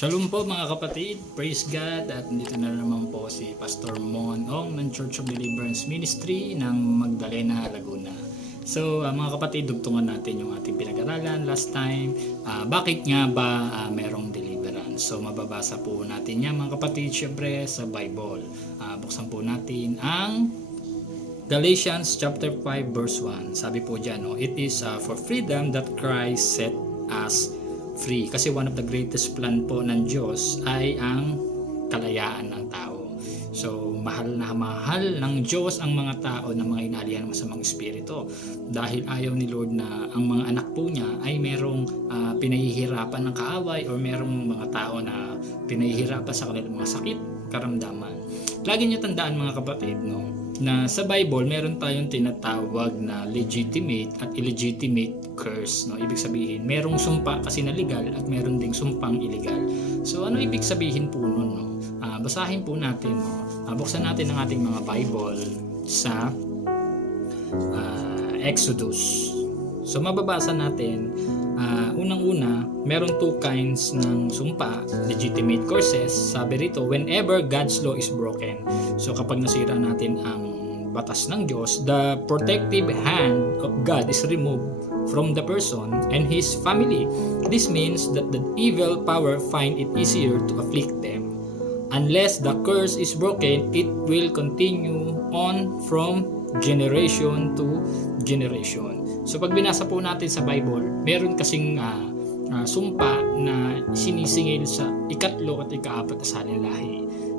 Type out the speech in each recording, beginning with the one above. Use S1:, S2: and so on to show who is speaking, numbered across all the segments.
S1: Shalom po mga kapatid, praise God at dito na naman po si Pastor Mon Ong ng Church of Deliverance Ministry ng Magdalena, Laguna. So ah, mga kapatid, dugtungan natin yung ating pinag-aralan last time. Ah, bakit nga ba ah, merong deliverance? So mababasa po natin yan mga kapatid syempre sa Bible. Ah, buksan po natin ang Galatians chapter 5 verse 1. Sabi po diyan, no, it is uh, for freedom that Christ set us free. Kasi one of the greatest plan po ng Diyos ay ang kalayaan ng tao. So, mahal na mahal ng Diyos ang mga tao na mga inalihan ng masamang espiritu. Dahil ayaw ni Lord na ang mga anak po niya ay merong ah, pinahihirapan ng kaaway or merong mga tao na pinahihirapan sa kanilang mga sakit, karamdaman. Lagi niyo tandaan mga kapatid, no, na sa Bible meron tayong tinatawag na legitimate at illegitimate curse. No? Ibig sabihin, merong sumpa kasi na legal at meron ding sumpang illegal. So ano ibig sabihin po nun? No? Ah, basahin po natin, no? Ah, buksan natin ang ating mga Bible sa ah, Exodus. So mababasa natin, ah, unang-una, meron two kinds ng sumpa, legitimate curses. Sabi rito, whenever God's law is broken. So kapag nasira natin ang batas ng Diyos, the protective hand of God is removed from the person and his family. This means that the evil power find it easier to afflict them. Unless the curse is broken, it will continue on from generation to generation. So pag binasa po natin sa Bible, meron kasing ah, ah, sumpa na sinisingil sa ikatlo at ikaapat na salinlahi.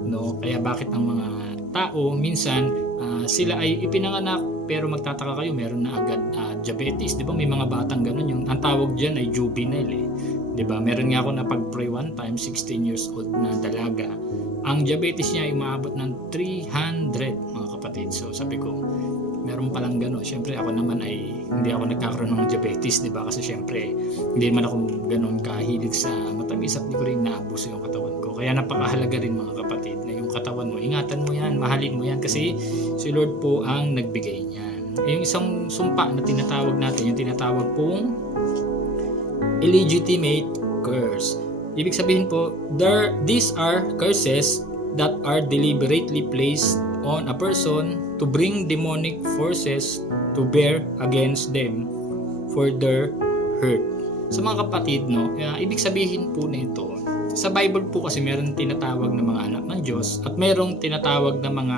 S1: No? Kaya bakit ang mga tao minsan ah, sila ay ipinanganak pero magtataka kayo meron na agad ah, diabetes, 'di ba? May mga batang ganun yung ang tawag diyan ay juvenile eh. 'Di ba? Meron nga ako na pag-pray one time 16 years old na dalaga. Ang diabetes niya ay umaabot ng 300 mga kapatid. So sabi ko, meron palang gano'n. Siyempre ako naman ay hindi ako nagkakaroon ng diabetes, di ba? Kasi siyempre hindi naman ako gano'n kahilig sa matamis at hindi ko rin naabuso yung katawan ko. Kaya napakahalaga rin mga kapatid na yung katawan mo, ingatan mo yan, mahalin mo yan kasi si Lord po ang nagbigay niyan. Yung isang sumpa na tinatawag natin, yung tinatawag pong illegitimate curse. Ibig sabihin po, there, these are curses that are deliberately placed on a person to bring demonic forces to bear against them for their hurt. Sa mga kapatid, no, uh, ibig sabihin po nito, sa Bible po kasi meron tinatawag na mga anak ng Diyos at merong tinatawag na mga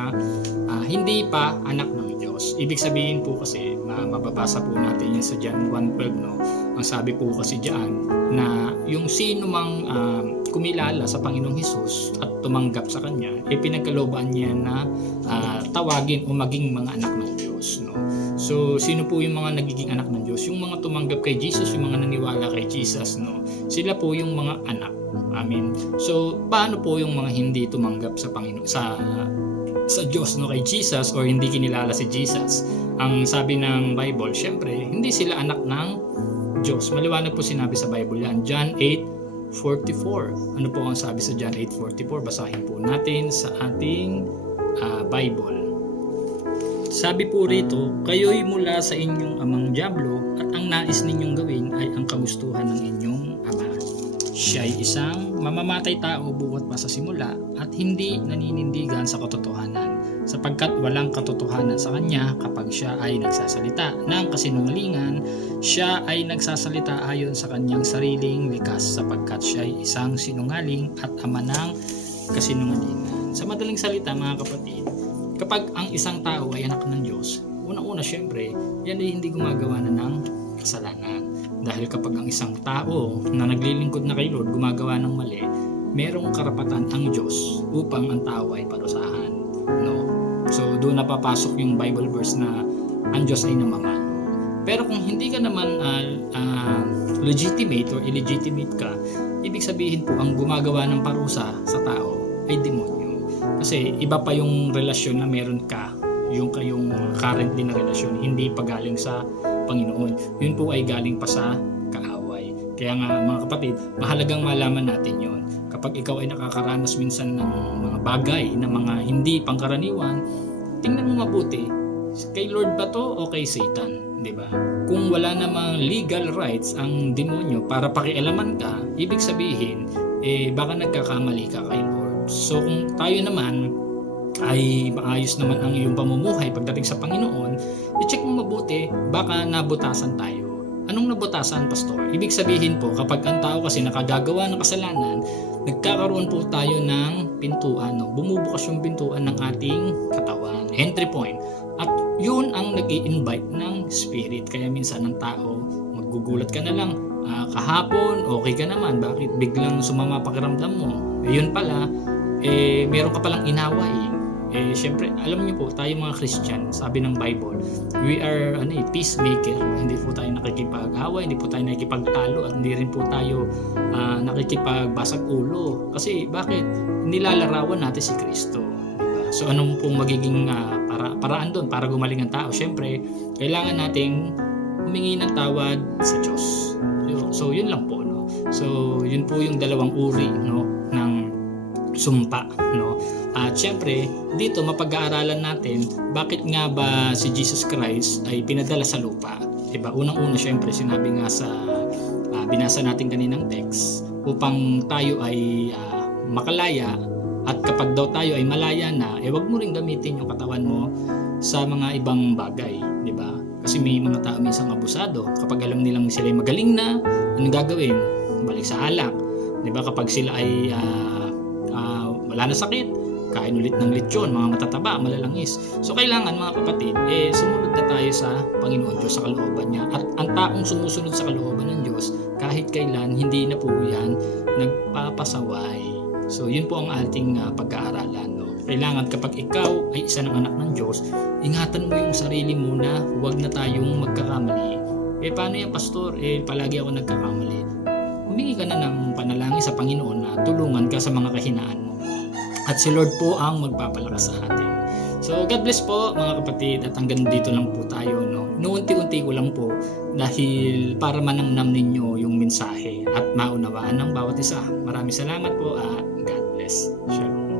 S1: ah, hindi pa anak ng Diyos. Ibig sabihin po kasi, mababasa po natin yan sa John 1.12, no? Ang sabi po kasi diyan na yung sino mang ah, kumilala sa Panginoong Hesus at tumanggap sa Kanya, eh pinagkalooban niya na ah, tawagin o maging mga anak ng Diyos. No? So, sino po yung mga nagiging anak ng Diyos? Yung mga tumanggap kay Jesus, yung mga naniwala kay Jesus, no? Sila po yung mga anak. Amen. So, paano po yung mga hindi tumanggap sa Panginoon sa sa Diyos no kay Jesus or hindi kinilala si Jesus? Ang sabi ng Bible, syempre, hindi sila anak ng Diyos. Maliwanag po sinabi sa Bible yan. John 8:44. Ano po ang sabi sa John 8:44? Basahin po natin sa ating ah, Bible. Sabi po rito, kayo'y mula sa inyong amang Diablo at ang nais ninyong gawin ay ang kagustuhan ng inyong ama. Siya ay isang mamamatay tao buwat pa sa simula at hindi naninindigan sa katotohanan sapagkat walang katotohanan sa kanya kapag siya ay nagsasalita ng kasinungalingan, siya ay nagsasalita ayon sa kanyang sariling likas sapagkat siya ay isang sinungaling at ama ng kasinungalingan. Sa madaling salita mga kapatid, kapag ang isang tao ay anak ng Diyos, unang-una syempre, yan ay hindi gumagawa na ng kasalanan. Dahil kapag ang isang tao na naglilingkod na kay Lord gumagawa ng mali, merong karapatan ang Diyos upang ang tao ay parusahan. So doon napapasok yung Bible verse na ang Diyos ay namamano. Pero kung hindi ka naman ah, ah, legitimate or illegitimate ka, ibig sabihin po ang gumagawa ng parusa sa tao ay demonyo. Kasi iba pa yung relasyon na meron ka, yung kayong currently na relasyon, hindi pa galing sa Panginoon. Yun po ay galing pa sa kaaway. Kaya nga mga kapatid, mahalagang malaman natin yon. Kapag ikaw ay nakakaranas minsan ng mga bagay na mga hindi pangkaraniwan, tingnan mo mabuti, kay Lord ba to o kay Satan? 'Di ba? Kung wala namang legal rights ang demonyo para pakialaman ka, ibig sabihin, eh baka nagkakamali ka kay Lord. So kung tayo naman ay maayos naman ang iyong pamumuhay pagdating sa Panginoon, i-check mo mabuti, baka nabutasan tayo. Anong nabutasan, Pastor? Ibig sabihin po, kapag ang tao kasi nakagagawa ng kasalanan, nagkakaroon po tayo ng pintuan. No? Bumubukas yung pintuan ng ating katawan. Entry point. At yun ang nag invite ng spirit. Kaya minsan ng tao, maggugulat ka na lang, "Ah, kahapon, okay ka naman, bakit biglang sumama pakiramdam mo? Eh, yun pala, eh, meron ka palang inaway. Syempre, alam niyo po, tayo mga Christian, sabi ng Bible, we are ano, eh, peacemaker. Hindi po tayo nakikipag-away, hindi po tayo nakikipagtalo, at hindi rin po tayo ah, nakikipagbasag ulo. Kasi bakit? Nilalarawan natin si Kristo. Diba? So anong pong magiging ah, para, paraan doon para gumaling ang tao? Syempre, kailangan nating humingi ng tawad sa Diyos. So yun lang po. No? So yun po yung dalawang uri no, sumpa. No? At syempre, dito mapag-aaralan natin bakit nga ba si Jesus Christ ay pinadala sa lupa. Diba? Unang-una syempre sinabi nga sa ah, binasa natin kaninang text upang tayo ay ah, makalaya at kapag daw tayo ay malaya na, eh wag mo ring gamitin yung katawan mo sa mga ibang bagay, di ba? Kasi may mga tao minsan abusado. Kapag alam nilang sila ay magaling na, ano gagawin? Balik sa alak. Di ba? Kapag sila ay ah, wala na sakit, kain ulit ng lechon, mga matataba, malalangis. So kailangan mga kapatid, eh sumunod na tayo sa Panginoon Diyos sa kalooban niya. At ang taong sumusunod sa kalooban ng Diyos, kahit kailan, hindi na po yan nagpapasaway. So yun po ang ating ah, pag-aaralan. No? Kailangan kapag ikaw ay isa ng anak ng Diyos, ingatan mo yung sarili mo na huwag na tayong magkakamali. Eh paano yan pastor? Eh palagi ako nagkakamali. Humingi ka na ng panalangin sa Panginoon na tulungan ka sa mga kahinaan mo. At si Lord po ang magpapalakas sa atin. So God bless po mga kapatid at hanggang dito lang po tayo. No? Nuunti-unti ko lang po dahil para manamnam ninyo yung mensahe at maunawaan ng bawat isa. Maraming salamat po at God bless. Shalom.